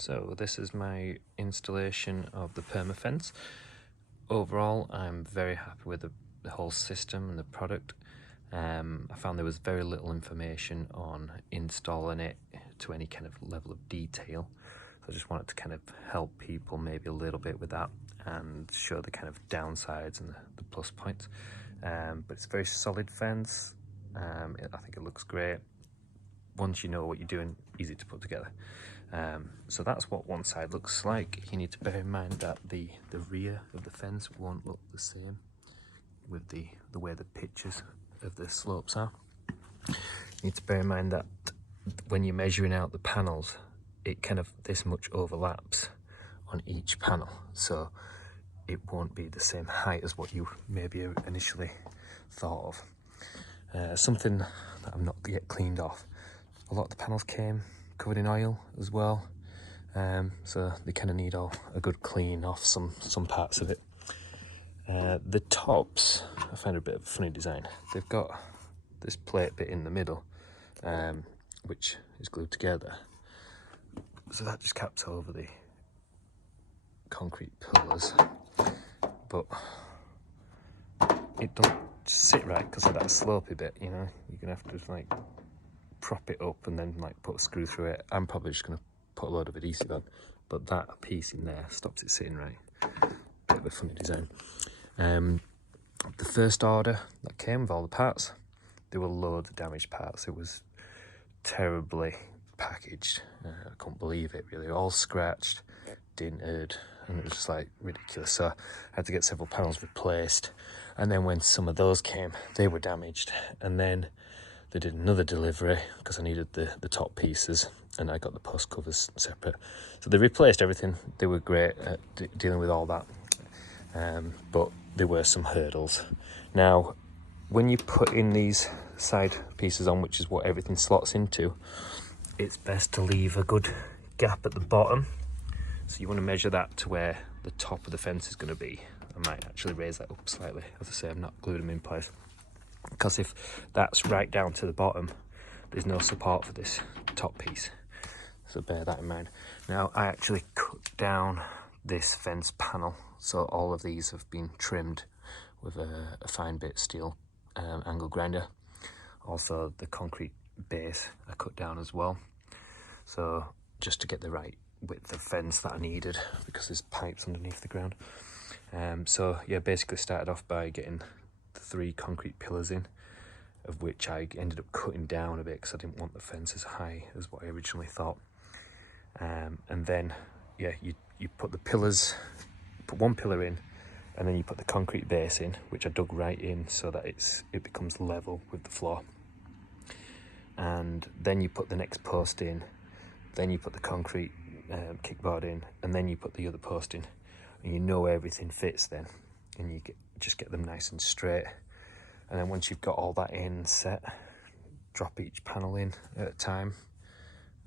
So this is my installation of the Permafence. Overall, I'm very happy with the whole system and the product. I found there was very little information on installing it to any kind of level of detail. So I just wanted to kind of help people maybe a little bit with that and show the kind of downsides and the plus points. But it's a very solid fence. I think it looks great. Once you know what you're doing, easy to put together. So that's what one side looks like. You need to bear in mind that the rear of the fence won't look the same with the way the pitches of the slopes are. You need to bear in mind that when you're measuring out the panels, it kind of this much overlaps on each panel, so it won't be the same height as what you maybe initially thought of. Something that I've not yet cleaned off, a lot of the panels came covered in oil as well, so they kind of need a good clean off some parts of it. The tops, I find a bit of a funny design. They've got this plate bit in the middle, which is glued together, so that just caps over the concrete pillars, but it don't just sit right because of that slopey bit, you know. You're gonna have to like prop it up and then like put a screw through it. I'm probably just gonna put a load of adhesive on, but that piece in there stops it sitting right. Bit of a funny design. The first order that came with all the parts, there were loads of damaged parts. It was terribly packaged. I couldn't believe it, really. All scratched, dinted, and it was just like ridiculous. So I had to get several panels replaced, and then when some of those came, they were damaged, and then they did another delivery because I needed the top pieces, and I got the post covers separate. So they replaced everything. They were great at dealing with all that, but there were some hurdles. Now, when you put in these side pieces on, which is what everything slots into, it's best to leave a good gap at the bottom. So you want to measure that to where the top of the fence is going to be. I might actually raise that up slightly. As I say, I've not glued them in place, because if that's right down to the bottom, there's no support for this top piece. So bear that in mind. Now, I actually cut down this fence panel, so all of these have been trimmed with a fine bit steel angle grinder. Also, the concrete base I cut down as well, so just to get the right width of fence that I needed, because there's pipes underneath the ground. So yeah, basically started off by getting the 3 concrete pillars in, of which I ended up cutting down a bit because I didn't want the fence as high as what I originally thought. And then yeah, you put the pillars, put one pillar in, and then you put the concrete base in, which I dug right in so that it becomes level with the floor. And then you put the next post in, then you put the concrete kickboard in, and then you put the other post in, and you know everything fits then, and you just get them nice and straight. And then once you've got all that in set, drop each panel in at a time,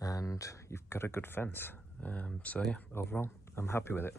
and you've got a good fence. So yeah, overall, I'm happy with it.